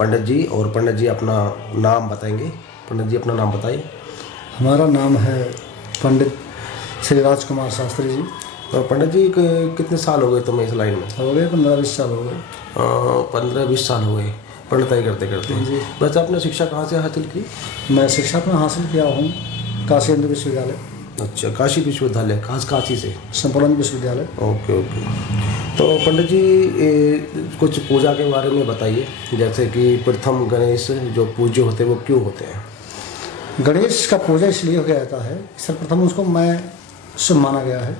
पंडित जी, और पंडित जी अपना नाम बताएंगे। पंडित जी अपना नाम बताइए। हमारा नाम है पंडित श्री राजकुमार शास्त्री जी। तो पंडित जी कितने साल हो गए तुम्हें इस लाइन में? हो गए 15-20 साल हो गए। 15-20 साल हो गए पंडिताई करते करते जी। वैसे आपने शिक्षा कहाँ से हासिल की? मैं शिक्षा में हासिल किया हूँ काशी हिंदू विश्वविद्यालय, अच्छा, काशी विश्वविद्यालय, काशी से? संपूर्ण विश्वविद्यालय। Okay okay. तो पंडित जी कुछ पूजा के बारे में बताइए, जैसे कि प्रथम गणेश जो पूज्य होते हैं वो क्यों होते हैं? गणेश का पूजा इसलिए हो जाता है, सर्वप्रथम उसको मैं शुभ माना गया है।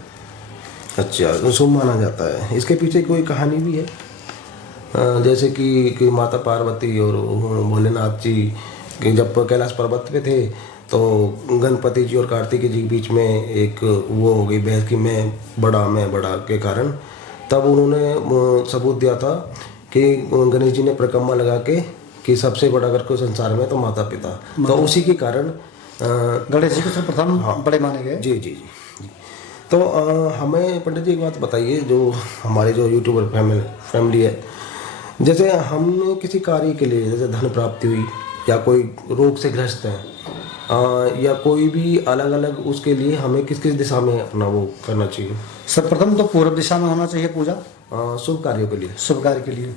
अच्छा, तो शुभ माना जाता है। इसके पीछे कोई कहानी भी है? जैसे कि माता पार्वती और भोलेनाथ जी कि जब कैलाश पर्वत पे थे तो गणपति जी और कार्तिकेय जी के बीच में एक वो हो गई बहस कि मैं बड़ा के कारण, तब उन्होंने सबूत दिया था कि गणेश जी ने परिक्रमा लगा के कि सबसे बड़ा अगर कोई संसार में तो माता पिता, तो उसी के कारण गणेश जी को सर्वप्रथम बड़े माने गए। जी जी जी। तो हमें पंडित जी एक बात बताइए, जो हमारे जो यूट्यूबर फैमिली है, जैसे हम किसी कार्य के लिए, जैसे धन प्राप्ति हुई या कोई रोग से ग्रस्त है या कोई भी अलग अलग, उसके लिए हमें किस किस दिशा में अपना वो करना चाहिए? सर्वप्रथम तो पूर्व दिशा में होना चाहिए पूजा, शुभ कार्यों के लिए। शुभ कार्य के लिए,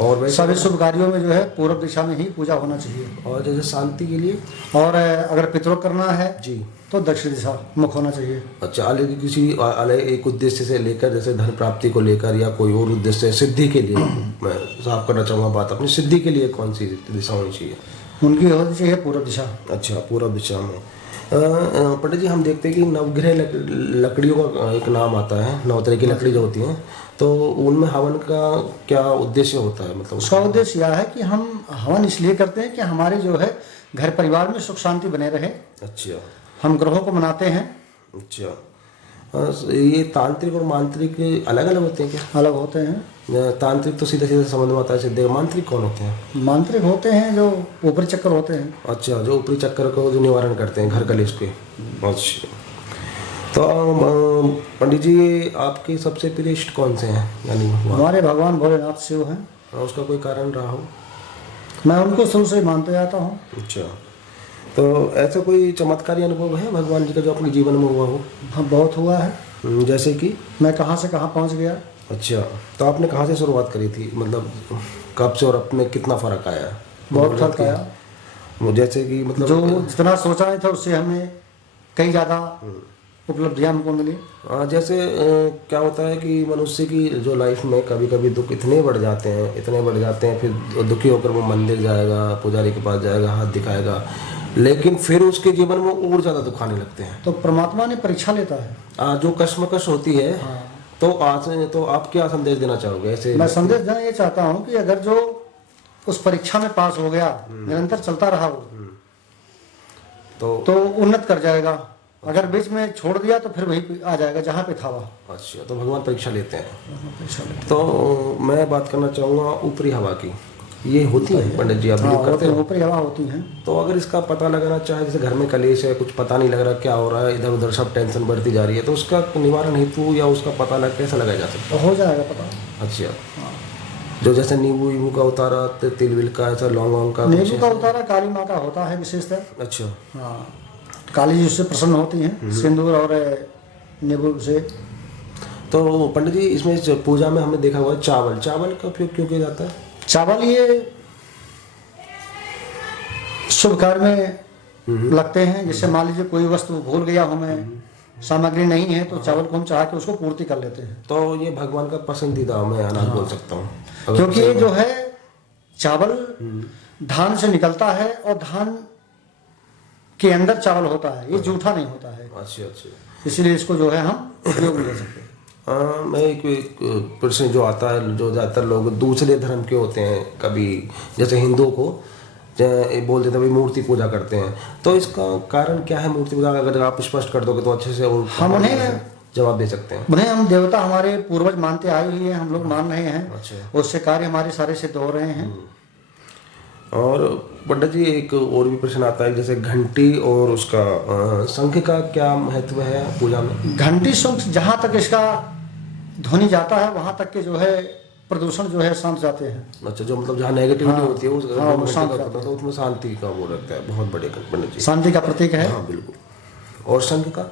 और वैसे सभी शुभ कार्यों में जो है पूर्व दिशा में ही पूजा होना चाहिए। और जैसे शांति के लिए? और अगर पितरों करना है जी तो दक्षिण दिशा मुख होना चाहिए। अच्छा, अलग किसी अलग एक उद्देश्य से लेकर, जैसे धन प्राप्ति को लेकर या कोई और उद्देश्य, सिद्धि के लिए मैं साफ करना चाहूँगा बात अपनी, सिद्धि के लिए कौन सी दिशा होनी चाहिए? उनकी होनी चाहिए पूर्व दिशा। अच्छा, पूर्व दिशा में। पंडित जी हम देखते हैं कि नवग्रह लकड़ियों का एक नाम आता है, 9 तरह की लकड़ी जो होती हैं, तो उनमें हवन का क्या उद्देश्य होता है? मतलब उसका उद्देश्य यह है कि हम हवन इसलिए करते हैं कि हमारे जो है घर परिवार में सुख शांति बने रहे। अच्छा, हम ग्रहों को मनाते हैं। अच्छा। ये तांत्रिक और मांत्रिक अलग अलग होते हैं क्या? अलग होते हैं। तांत्रिक तो सीधे सीधे समझ में आता है, सीधे। मांत्रिक कौन होते हैं? मांत्रिक होते हैं जो ऊपरी चक्कर होते हैं। अच्छा, जो ऊपरी चक्कर को जो निवारण करते हैं घर कलेश के। अच्छा, तो पंडित जी आपके सबसे प्रिय इष्ट कौन से हैं? यानी हमारे भगवान भोलेनाथ शिव हैं। उसका कोई कारण रहा हो? मैं उनको शुरू से मानते आता हूँ। अच्छा, तो ऐसा कोई चमत्कारी अनुभव है भगवान जी का जो अपने जीवन में हुआ हो? हाँ, बहुत हुआ है। जैसे कि मैं कहाँ से कहाँ पहुँच गया। अच्छा, तो आपने कहाँ से शुरुआत करी थी, मतलब कब से, और अपने कितना फर्क आया? बहुत फर्क आया। जैसे कि मतलब जो जितना सोचा नहीं था उससे हमें कई ज़्यादा उपलब्धियाँ हमको मिली। जैसे क्या होता है कि मनुष्य की जो लाइफ में कभी कभी दुख इतने बढ़ जाते हैं, फिर दुखी होकर वो मंदिर जाएगा, पुजारी के पास जाएगा, हाथ दिखाएगा, लेकिन फिर उसके जीवन में और ज़्यादा दुख आने लगते हैं। तो परमात्मा ने परीक्षा लेता है। जो कश्मकश होती है। हाँ। तो आप क्या संदेश देना चाहोगे ऐसे? मैं संदेश देना ये चाहता हूँ कि अगर जो उस परीक्षा में पास हो गया, निरंतर चलता रहा वो, तो उन्नत कर जाएगा। अगर बीच में छोड़ दिया तो फिर वही आ जाएगा जहाँ पे था वह। अच्छा, तो भगवान परीक्षा लेते हैं। तो मैं बात करना चाहूँगा ऊपरी हवा की। ये होती है पंडित जी, आप जो करते हैं ऊपरी हवा होती है। तो अगर इसका पता लगाना चाहे, जैसे घर में कलेश है, कुछ पता नहीं लग रहा क्या हो रहा है, इधर उधर सब टेंशन बढ़ती जा रही है, तो उसका निवारण हेतु या उसका पता कैसे लगाया जा सकता है? हो जाएगा पता। अच्छा, जो जैसे नींबू का उतारा, तिल विल का, ऐसा लौंग का? नींबू का उतारा काली माँ का होता है विशेषतः। अच्छा, हाँ, काली जी उससे प्रसन्न होती हैं, सिंदूर और नींबू से। तो पंडित जी इसमें पूजा में हमने देखा हुआ है चावल का उपयोग क्यों किया जाता है? चावल ये शुभ कार्य में लगते हैं। जैसे मान लीजिए कोई वस्तु भूल गया हमें, सामग्री नहीं है, तो चावल को हम चाह के उसको पूर्ति कर लेते हैं। तो ये भगवान का पसंदीदा मैं अनाज बोल सकता हूँ, क्योंकि ये जो है चावल धान से निकलता है और धान के अंदर चावल होता है, ये जूठा नहीं होता है। अच्छा, इसीलिए इसको जो है हम उपयोग में ले सकते हैं। मैं एक प्रश्न जो आता है, जो ज़्यादातर लोग दूसरे धर्म के होते हैं, कभी जैसे हिंदुओं को बोल देते हैं भाई मूर्ति पूजा करते हैं, तो इसका कारण क्या है मूर्ति पूजा? अगर आप स्पष्ट कर दोगे तो अच्छे से और हम उन्हें जवाब दे सकते हैं। उन्हें हम देवता हमारे पूर्वज मानते आए हुए हैं, हम लोग मान रहे हैं। अच्छा, उससे कार्य हमारे सारे सिद्ध हो रहे हैं। और पंडित जी एक और भी प्रश्न आता है, जैसे घंटी और उसका शंख का क्या महत्व है पूजा में? घंटी शंख जहाँ तक इसका ध्वनि जाता है वहाँ तक के जो है प्रदूषण जो है शांत जाते हैं। अच्छा, जो मतलब जहाँ नेगेटिविटी हाँ, होती है उस हाँ, वो 2 शांत घंटे का जाता होता है, तो उसमें शांति का वो रहता है। बहुत बढ़िया पंडित जी। शांति का प्रतीक है। हाँ बिल्कुल। और शंख का?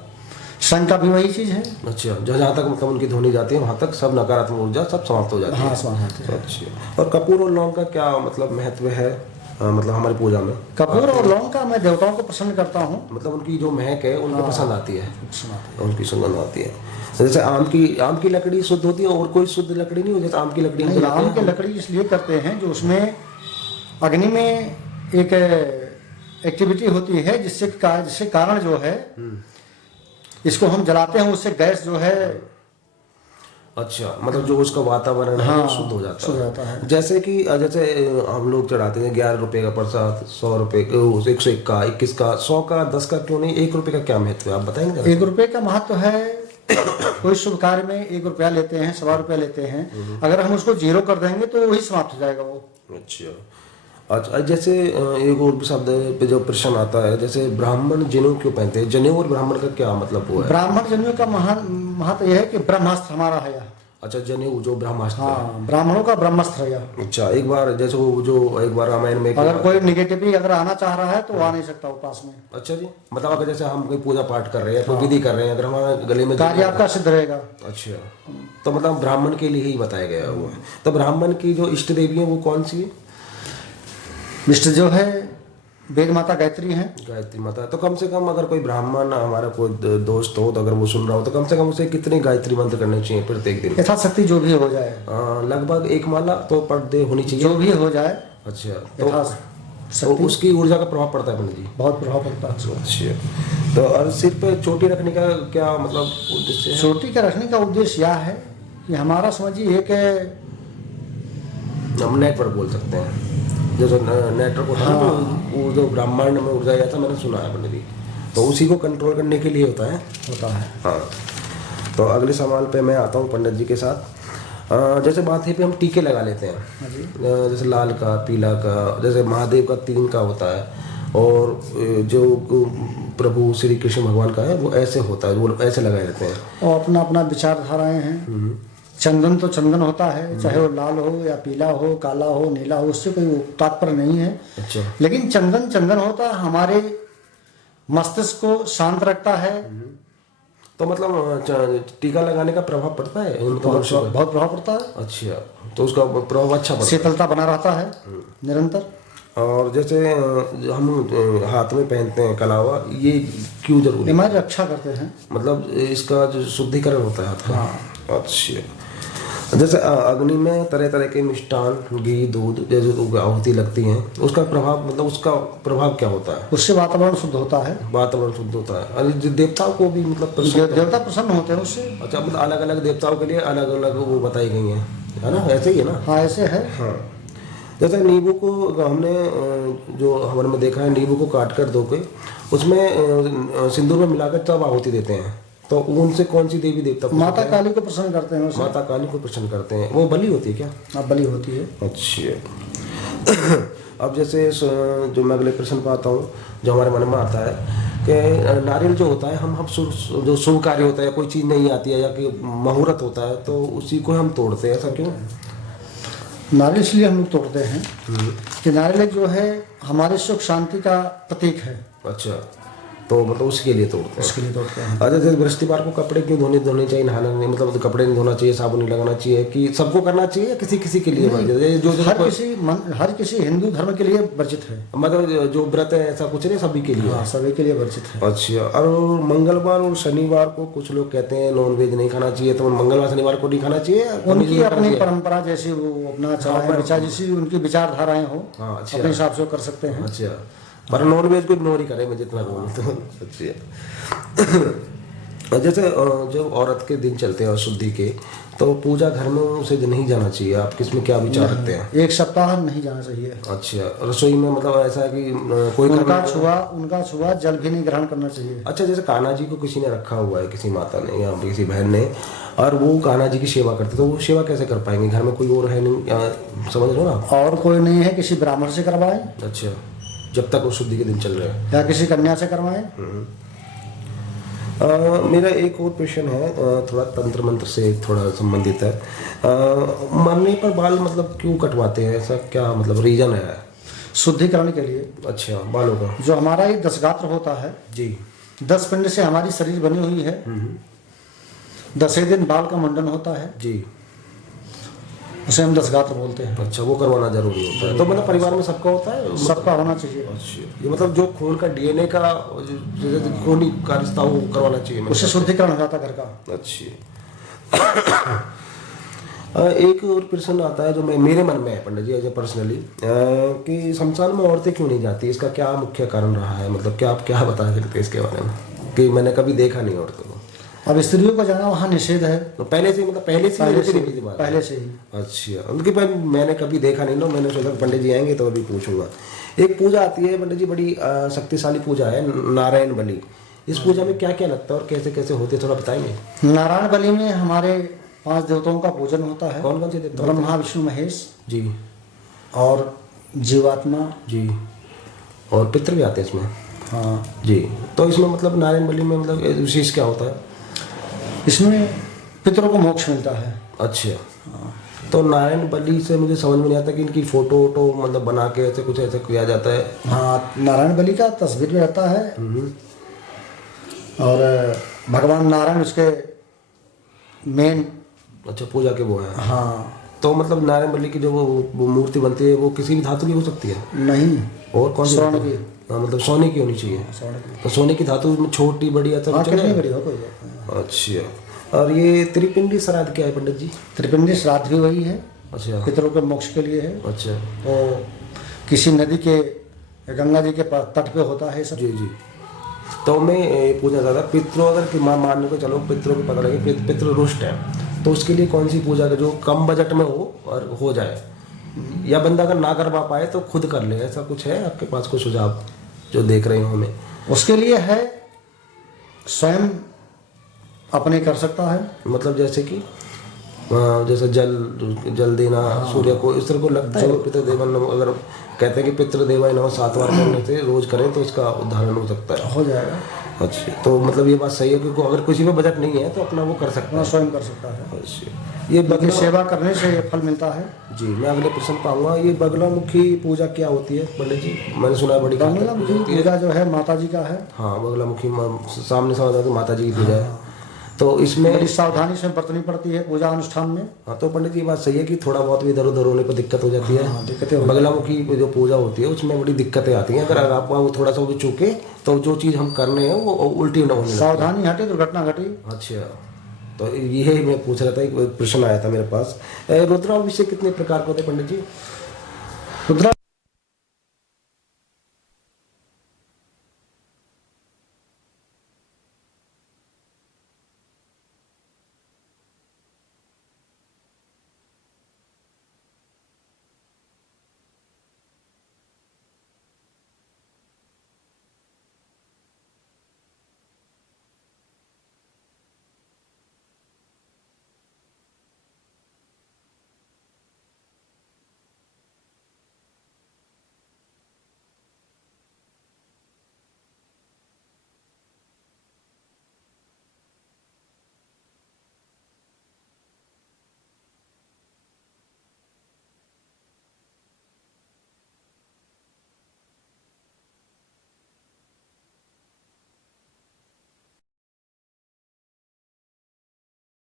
शंख का भी वही चीज है। अच्छा, जहाँ तक मतलब उनकी ध्वनि जाती है वहाँ तक सब नकारात्मक ऊर्जा सब समाप्त हो जाती है। हाँ, समाप्त होते हैं। अच्छा, और कपूर और लौंग का क्या मतलब महत्व है मतलब हमारी पूजा में? कपूर और लौंग का मैं देवताओं को पसंद करता हूँ। मतलब उनकी जो महक है उनको पसंद आती है, सुनाते उनकी सुगंध आती है। जैसे आम की लकड़ी शुद्ध होती है और कोई शुद्ध लकड़ी नहीं हो, जैसे आम की लकड़ी हम नहीं, जलाते आम हैं। की लकड़ी इसलिए करते हैं जो उसमें अग्नि में एक एक्टिविटी होती है जिससे कारण जो है इसको हम जलाते हैं, उससे गैस जो है अच्छा, मतलब जो उसका वातावरण है वो शुद्ध हो जाता है। जैसे कि जैसे हम लोग चढ़ाते हैं 11 रुपए का प्रसाद, 100 रुपए 101 का, 21 का, 100 का, 10 का, क्यों नहीं 1 रुपए का क्या महत्व है आप बताएंगे जरा? 1 रुपए का महत्व है। कोई शुभ कार्य में 1 रुपया लेते हैं, 1.25 रुपया लेते हैं। अगर हम उसको 0 कर देंगे तो वही समाप्त हो जाएगा वो। अच्छा, जैसे एक और भी शब्द पे जो प्रश्न आता है, जैसे ब्राह्मण जनेऊ क्यों पहनते हैं? जनेऊ और ब्राह्मण का क्या मतलब वो है? ब्राह्मण जनेऊ का महत्व यह है कि ब्रह्मास्त्र हमारा है यह। अच्छा, जनेऊ जो ब्रह्मास्त्र है। हाँ, ब्राह्मणों का ब्रह्मास्त्र है यह। अच्छा, एक बार जैसे वो जो एक बार रामायण में अगर कोई निगेटिविटी अगर आना चाह रहा है तो आ नहीं सकता उपास में। अच्छा जी, मतलब अगर जैसे हम कोई पूजा पाठ कर रहे हैं, कोई विधि कर रहे हैं, अगर हमारे गले में कार्य आपका सिद्ध रहेगा। अच्छा, तो मतलब ब्राह्मण के लिए ही बताया गया हुआ है। तो ब्राह्मण की जो इष्ट देवी है वो कौन सी है? इष्ट जो है वेद माता गायत्री है। गायत्री माता। तो कम से कम अगर कोई ब्राह्मण हमारा कोई दोस्त हो तो अगर वो सुन रहा हो तो कम से कम उसे कितने गायत्री मंत्र करने चाहिए प्रत्येक दिन? यथाशक्ति जो भी हो जाए। लगभग 1 माला तो पर डे होनी चाहिए, जो भी हो जाए। अच्छा, तो उसकी ऊर्जा का प्रभाव पड़ता है पंडित जी? बहुत प्रभाव पड़ता है। अच्छा, तो और सिर पे चोटी रखने का क्या मतलब उद्देश्य है? चोटी का रखने का उद्देश्य यह है कि हमारा समझिए एक हम नेटवर्क बोल सकते हैं, जैसे नेटवर्क होता है ना, वो जो ब्रह्मांड में ऊर्जा जाता है, मैंने सुना है पंडित जी, तो उसी को कंट्रोल करने के लिए होता है। हाँ, तो अगले सवाल पे मैं आता हूँ पंडित जी के साथ। जैसे माथे पे हम टीके लगा लेते हैं, जैसे लाल का, पीला का, जैसे महादेव का 3 का होता है, और जो प्रभु श्री कृष्ण भगवान का है वो ऐसे होता है, वो ऐसे लगाए रहते हैं। और अपना अपना विचारधाराएं हैं। चंदन तो चंदन होता है, चाहे वो लाल हो या पीला हो, काला हो, नीला हो, उससे कोई तात्पर्य नहीं है। अच्छा, लेकिन चंदन चंदन होता है, हमारे मस्तिष्क को शांत रखता है। तो मतलब टीका लगाने का प्रभाव पड़ता है? बहुत प्रभाव पड़ता है। अच्छा, तो उसका प्रभाव अच्छा पड़ता है, शीतलता बना रहता है निरंतर। और जैसे हम हाथ में पहनते हैं कलावा, ये क्यों जरूरी है? हमारी रक्षा करते हैं, मतलब इसका जो शुद्धिकरण होता है हाथ का। अच्छा, जैसे अग्नि में तरह तरह के मिष्ठान, घी, दूध जैसे आहुति लगती हैं, उसका प्रभाव मतलब उसका प्रभाव क्या होता है? उससे वातावरण शुद्ध होता है। वातावरण शुद्ध होता है, और देवताओं को भी मतलब देवता प्रसन्न होते हैं उससे। अच्छा, मतलब अलग अलग देवताओं के लिए अलग अलग वो बताई गई हैं, है ना? ऐसे ही है ना? हाँ, ऐसे है। हाँ, जैसे नींबू को हमने जो हवन में देखा है, नींबू को काट कर धो के उसमें सिंदूर में मिलाकर तब आहुति देते हैं, तो उनसे कौन सी देवी देवता? माता काली को प्रसन्न करते हैं। माता काली को प्रसन्न करते हैं। वो बलि होती है क्या? हाँ, बलि होती है। अच्छा। अब जैसे जो मैं अगले प्रश्न पर आता हूँ, जो हमारे मन में आता है कि नारियल जो होता है, हम जो शुभ कार्य होता है, कोई चीज़ नहीं आती है या कि मुहूर्त होता है, तो उसी को हम तोड़ते हैं, ऐसा क्यों? नारियल इसलिए हम लोग तोड़ते हैं कि नारियल जो है हमारे सुख शांति का प्रतीक है। अच्छा, तो मतलब उसके लिए तोड़ते हैं? उसके लिए तोड़ते हैं। अच्छा, जैसे बृहस्पतिवार को कपड़े क्यों धोने चाहिए, नहाना नहीं, मतलब कपड़े नहीं धोना चाहिए, साबुन नहीं लगाना चाहिए, कि सबको करना चाहिए या किसी किसी के लिए वर्जित है? हर किसी हिंदू धर्म के लिए वर्जित है। मतलब जो व्रत है ऐसा कुछ नहीं, सभी के लिए? हाँ, सभी के लिए वर्जित है। अच्छा, और मंगलवार और शनिवार को कुछ लोग कहते हैं नॉन वेज नहीं खाना चाहिए, तो मंगलवार शनिवार को नहीं खाना चाहिए? उनकी अपनी परंपरा जैसी वो अपना चाहे विचार, जैसी उनकी विचारधाराएं हो, अपने हिसाब से कर सकते हैं। अच्छा, पर नॉन वेज को इग्नोर ही करें, मैं जितना बोलता हूँ। अच्छा, जैसे जब औरत के दिन चलते हैं शुद्धि के, तो पूजा घर में उसे नहीं जाना चाहिए, आप किसमें क्या विचार रखते हैं? 1 सप्ताह नहीं जाना चाहिए। अच्छा, रसोई में मतलब ऐसा है कि कोई उनका छुआ जल भी नहीं ग्रहण करना चाहिए। अच्छा, जैसे कान्हा जी को किसी ने रखा हुआ है, किसी माता ने या किसी बहन ने, और वो कान्हा जी की सेवा करते, तो वो सेवा कैसे कर पाएंगे? घर में कोई और है नहीं, समझ लो ना? और कोई नहीं है, किसी ब्राह्मण से करवाएं। अच्छा, जब तक वो शुद्धि के दिन चल रहे हैं, या किसी कन्या से करवाएं। मेरा एक और प्रश्न है, थोड़ा तंत्र मंत्र से थोड़ा संबंधित है। मरने पर बाल मतलब क्यों कटवाते हैं, ऐसा क्या मतलब रीजन है? शुद्धिकरण के लिए। अच्छा, बालों का। जो हमारा ये 10 गात्र होता है, जी। 10 पिंड से हमारी शरीर बनी हुई है। 10वें दिन बाल का मुंडन होता है, जी। उसे हम 10 गात्र बोलते हैं। अच्छा, वो करवाना जरूरी होता है। तो मतलब परिवार में सबका होता है? सबका होना चाहिए। अच्छा, ये मतलब जो खून का डीएनए का जो खूनी का रिश्ता हो, वो करवाना चाहिए। उससे शुद्धिकरण हो जाता है घर का। अच्छी। एक और प्रश्न आता है जो मेरे मन में है पंडित जी, एज ए पर्सनली, कि शमशान में औरतें क्यों नहीं जाती, इसका क्या मुख्य कारण रहा है? मतलब क्या आप क्या बता सकते हैं इसके बारे में, कि मैंने कभी देखा नहीं औरतों को। अब स्त्रियों का जाना वहाँ निषेध है। तो पहले से मतलब पहले से पहले से ही। अच्छा, उनके पास मैंने कभी देखा नहीं ना, मैंने सोचा पंडित जी आएंगे तो अभी पूछूंगा। एक पूजा आती है पंडित जी, बड़ी शक्तिशाली पूजा है, नारायण बलि। इस पूजा में क्या क्या लगता है और कैसे कैसे होते, थोड़ा बताएंगे। नारायण बलि में हमारे 5 देवताओं का पूजन होता है। कौन कौन से देवता? ब्रह्मा, विष्णु, महेश जी। और जीवात्मा जी। और पितृ भी आते हैं इसमें? हाँ जी। तो इसमें मतलब नारायण बलि में मतलब विशेष क्या होता है? इसमें पितरों को मोक्ष मिलता है। अच्छा। तो नारायण बलि से मुझे समझ में नहीं आता कि इनकी फोटो वोटो मतलब बना के ऐसे कुछ ऐसे किया जाता है? हाँ, नारायण बलि का तस्वीर भी रहता है और भगवान नारायण उसके मेन। अच्छा, पूजा के वो है। हाँ। तो मतलब नारायण बलि की जो वो मूर्ति बनती है वो किसी भी धातु की हो सकती है? नहीं। और कौन सी? स्वर्ण की। हाँ, मतलब सोने की होनी चाहिए। स्वर्ण की। तो सोने की धातु में छोटी बड़ी ऐसा हाँ, कुछ कितनी है? बड़ी हो कोई बात नहीं। अच्छा। और ये त्रिपिंडी श्राद्ध क्या है पंडित जी? त्रिपिंडी श्राद्ध भी वही है, अच्छा। पितरों के मोक्ष के लिए है। अच्छा। तो किसी नदी के, गंगा जी के तट पे होता है सब। जी जी। तो मैं पूछना चाहता, पितरों अगर कि मान को चलो पितरों को पता लगे पितृ रुष्ट है, तो उसके लिए कौन सी पूजा का जो कम बजट में हो और हो जाए, या बंदा अगर ना करवा पाए तो खुद कर ले, ऐसा कुछ है आपके पास कोई सुझाव जो देख रहे हो हमें? उसके लिए है स्वयं अपने कर सकता है। मतलब जैसे कि जैसे जल देना सूर्य को, इस तरह को लगता है पितृदेवन, अगर कहते हैं कि पितृदेवाय नमः 7 बार करने से रोज करें तो इसका उद्धारण हो सकता है? हो जाएगा। अच्छा, तो मतलब ये बात सही है कि अगर किसी में बजट नहीं है तो अपना वो कर सकता है, स्वयं कर सकता है। अच्छा। ये बाकी सेवा करने से ये फल मिलता है। जी, मैं अगले प्रश्न पाऊंगा। ये बगलामुखी पूजा क्या होती है पंडित जी? मैंने सुना है बड़ी बगलामुखी पूजा जो है माता जी का है। हाँ, बगलामुखी सामने से माता जी की पूजा है। तो इसमें बड़ी सावधानी से बरतनी पड़ती है पूजा अनुष्ठान में। हाँ, तो पंडित जी ये बात सही है कि थोड़ा बहुत भी इधर उधर होने पर दिक्कत हो जाती है। हाँ, दिक्कतें हो। बगलामुखी जो पूजा होती है उसमें बड़ी दिक्कतें आती हैं, अगर आप वो थोड़ा सा भी चूके तो जो चीज़ हम करने हैं वो उल्टी ना होने। सावधानी हटी दुर्घटना घटी। अच्छा, तो यही मैं पूछ रहा था, एक प्रश्न आया था मेरे पास। रुद्राभिषेक कितने प्रकार के होते हैं पंडित जी? रुद्रा